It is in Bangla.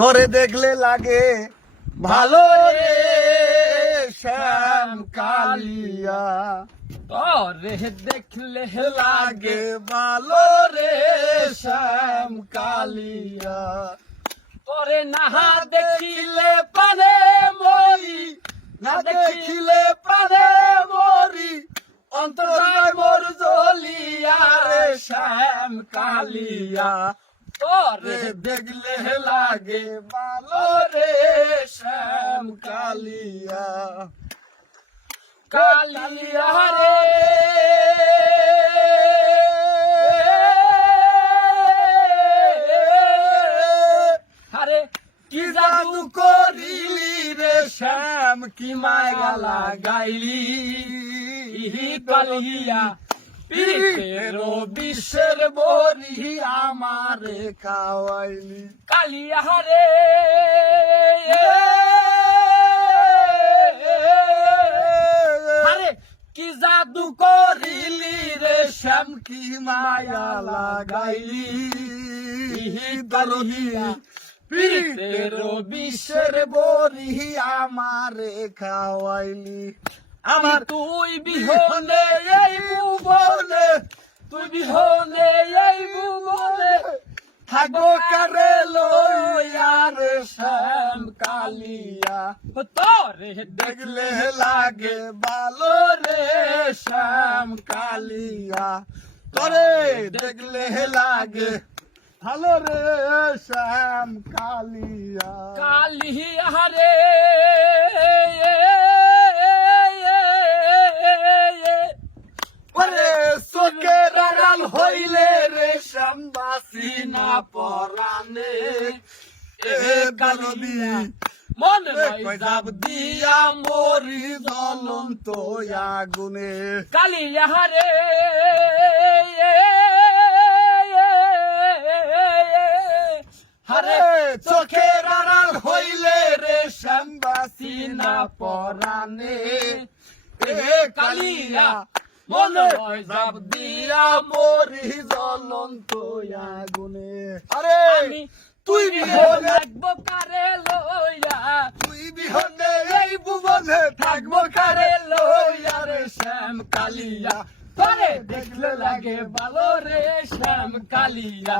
তোরে দেখলে লাগে ভালো রে শ্যাম কালিয়া, তোরে দেখলে লাগে ভালো রে শ্যাম কালিয়া। তোরে না দেখিলে পারে মরি, না দেখিলে প্রাণে মরি, অন্তর্জায় মোর জ্বলিয়া রে শ্যাম কালিয়া। তোরে রে দেখলে লাগে ভালো রে শ্যাম কালিয়া। কালিয়া রে আরে কি জাদু করিলি রে শ্যাম, কি মায়া লাগাইলি কালিয়া পীরের বিশ্বের বরি আমারে খাওয়াইলি। কালিয়া রে আরে কি জাদু করিলি রে শ্যাম, কি মায়া লাগাইলি কালিয়া পীরের বিশ্বের বরি আমারে খাওয়াইলি। আমার তুই বিহনে এই ভুবনে, তুই বিহনে এই ভুবনে থাকবো কারে লইয়া রে শ্যাম কালিয়া। তোরে দেখলে লাগে ভালো রে শ্যাম কালিয়া। তোরে দেখলে লাগে ভালো রে শ্যাম কালিয়া। কালিয়া রে ওরে চোখের আড়াল হইলে রে শ্যাম বাসি না পরানে, এ কালি মনে যাব দিয়া মরি জ্বলন্ত আগুনে। কালিয়া রে আরে চোখের আড়াল হইলে রে শ্যাম বাসি না পরানে, এ কালিয়া মনে যাব দিয়া মরি জ্বলন্ত আগুনে। আরে আমি তুই বিহনে, থাকবো কারে লইয়া, তুই বিহনে এই ভুবনে থাকবো কারে লইয়া রে শ্যাম কালিয়া। তোরে দেখলে লাগে ভালো রে শ্যাম কালিয়া।